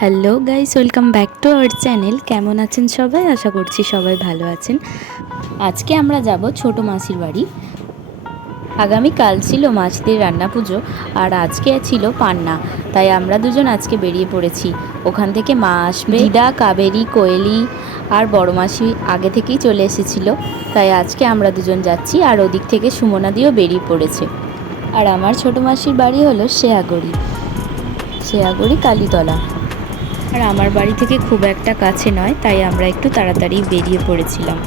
Hello guys, welcome back to our channel. কেমন আছেন সবাই? আশা করছি সবাই ভালো আছেন। আজকে আমরা যাব ছোট মাসির বাড়ি। আগামীকাল ছিল মাছদের রান্না পুজো আর আজকে ছিল পান্না। তাই আমরা দুজন আজকে বেরিয়ে পড়েছি। ওখান থেকে মা আসবে। দিদা, কাবেরি, কোয়েলি আর বড় মাসি আগে থেকেই চলে এসেছিল। তাই আজকে আমরা দুজন যাচ্ছি আর ওদিক থেকে সুমনাদিও বেরিয়ে পড়েছে। আর আমার ছোট মাসির বাড়ি হলো শেয়াগড়ি। শেয়াগড়ি কালীতলা। আর আমার বাড়ি থেকে খুব একটা কাছে নয়, তাই আমরা একটু তাড়াতাড়ি বেরিয়ে পড়েছিলাম।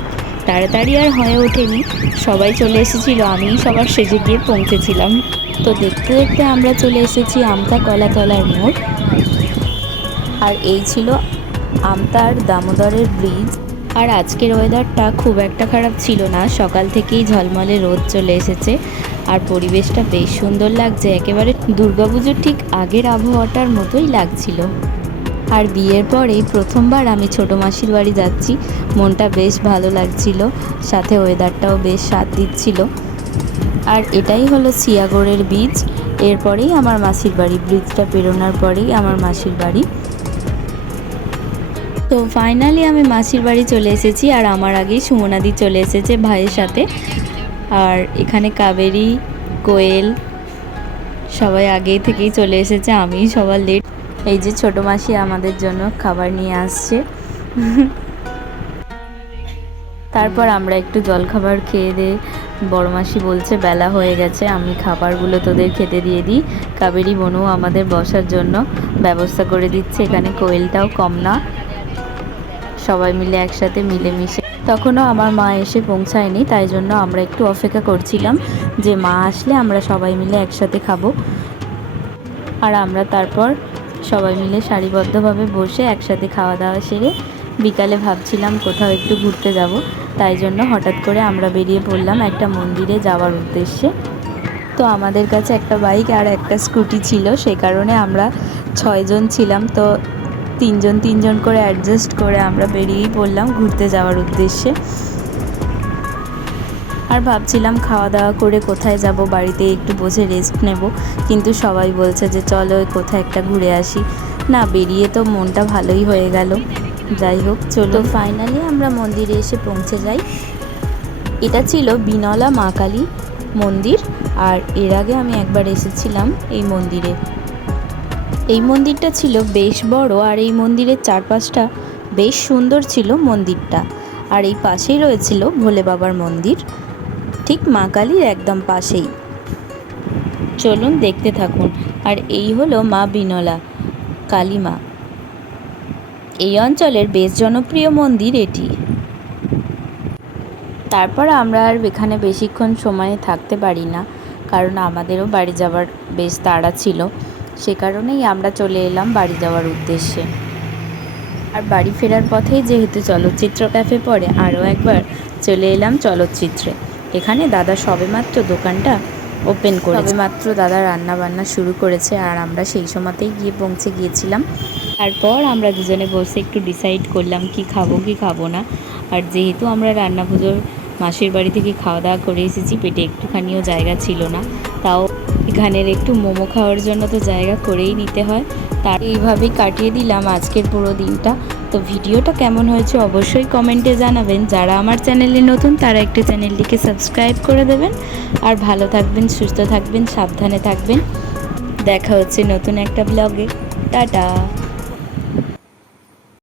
তাড়াতাড়ি আর হয়ে ওঠেনি। সবাই চলে এসেছিল, আমিই সবার সেজে গিয়ে পৌঁছেছিলাম। তো দেখতে দেখতে আমরা চলে এসেছি আমতা কলাতলার মোড়। আর এই ছিল আমতার দামোদরের ব্রিজ আর আজকের ওয়েদারটা খুব একটা খারাপ ছিল না, সকাল থেকেই ঝলমলে রোদ চলে এসেছে। আর পরিবেশটা বেশ সুন্দর লাগছে, একেবারে দুর্গাপুজোর ঠিক আগের আবহাওয়াটার মতোই লাগছিল। আর বিয়ের পরেই প্রথমবার আমি ছোট মাসির বাড়ি যাচ্ছি। মনটা বেশ ভালো লাগছিল, সাথে ওয়েদারটাও বেশ স্বাদ দিচ্ছিল। আর এটাই হলো সিয়াগড়ের বীজ এরপরেই আমার মাসির বাড়ি ব্রিজটা পেরোনোর পরেই আমার মাসির বাড়ি। তো ফাইনালি আমি মাসির বাড়ি চলে এসেছি আর আমার আগেই সুমনাদি চলে এসেছে ভাইয়ের সাথে। আর এখানে কাবেরি, কোয়েল সবাই আগেই থেকেই চলে এসেছে আমি সবার লেট এই যে ছোট মাসি আমাদের জন্য খাবার নিয়ে আসছে। তারপর আমরা একটু জলখাবার খেয়ে দিয়ে বড় মাসি বলছে, বেলা হয়ে গেছে, আমি খাবারগুলো তোদের খেতে দিয়ে দিই। কাবেরি বনু আমাদের বসার জন্য ব্যবস্থা করে দিচ্ছে, এখানে কোয়েলটাও কম না। সবাই মিলে একসাথে মিলেমিশে। তখনও আমার মা এসে পৌঁছায়নি, তাই জন্য আমরা একটু অপেক্ষা করছিলাম যে মা আসলে আমরা সবাই মিলে একসাথে খাব। আর আমরা তারপর সবাই মিলে সারিবদ্ধভাবে বসে একসাথে খাওয়া দাওয়া সেরে বিকালে ভাবছিলাম কোথাও একটু ঘুরতে যাব, তাই জন্য হঠাৎ করে আমরা বেরিয়ে পড়লাম একটা মন্দিরে যাওয়ার উদ্দেশ্যে। তো আমাদের কাছে একটা বাইক আর একটা স্কুটি ছিল, সে কারণে আমরা ছয়জন ছিলাম, তো তিনজন তিনজন করে অ্যাডজাস্ট করে আমরা বেরিয়েই পড়লাম ঘুরতে যাওয়ার উদ্দেশ্যে। আর ভাবছিলাম খাওয়া দাওয়া করে কোথায় যাব, বাড়িতে একটু বসে রেস্ট নেব। কিন্তু সবাই বলছে যে চলো কোথায় একটা ঘুরে আসি। না, বেরিয়ে তো মনটা ভালোই হয়ে গেল। যাই হোক চলো ফাইনালি আমরা মন্দিরে এসে পৌঁছে যাই। এটা ছিল বিনলা মা কালী মন্দির। আর এর আগে আমি একবার এসেছিলাম এই মন্দিরে। এই মন্দিরটা ছিল বেশ বড় আর এই মন্দিরের চারপাশটা বেশ সুন্দর ছিল মন্দিরটা। আর এই পাশেই রয়েছিল ভোলে বাবার মন্দির। ঠিক মা কালীর একদম পাশেই। চলুন দেখতে থাকুন, আর এই হলো মা বিনলা কালী মা এই অঞ্চলের বেশ জনপ্রিয় মন্দির এটি। তারপর আমরা আর এখানে বেশিক্ষণ সময় থাকতে পারি না, কারণ আমাদেরও বাড়ি যাওয়ার বেশ তাড়া ছিল। সে কারণেই আমরা চলে এলাম বাড়ি যাওয়ার উদ্দেশ্যে। আর বাড়ি ফেরার পথেই যেহেতু চলচ্চিত্র ক্যাফে পড়ে, আরও একবার চলে এলাম চলচ্চিত্রে। এখানে দাদা সবেমাত্র দোকানটা ওপেন করে মাত্র দাদা রান্না বান্না শুরু করেছে আর আমরা সেই সময়তেই গিয়ে পৌঁছে গিয়েছিলাম। তারপর আমরা দুজনে বসে একটু ডিসাইড করলাম কি খাব কি খাব না। আর যেহেতু আমরা রান্না পুজোর মাসির বাড়ি থেকে খাওয়া দাওয়া করে এসেছি, পেটে একটুখানিও জায়গা ছিল না। তাও এখানের একটু মোমো খাওয়ার জন্য তো জায়গা করেই নিতে হয়। তার এইভাবেই কাটিয়ে দিলাম আজকের পুরো দিনটা। তো ভিডিওটা কেমন হয়েছে অবশ্যই কমেন্টে জানাবেন। যারা আমার চ্যানেলে নতুন, তারা একটু চ্যানেলটিকে সাবস্ক্রাইব করে দেবেন। আর ভালো থাকবেন, সুস্থ থাকবেন, সাবধানে থাকবেন। দেখা হচ্ছে নতুন একটা ব্লগে। টাটা।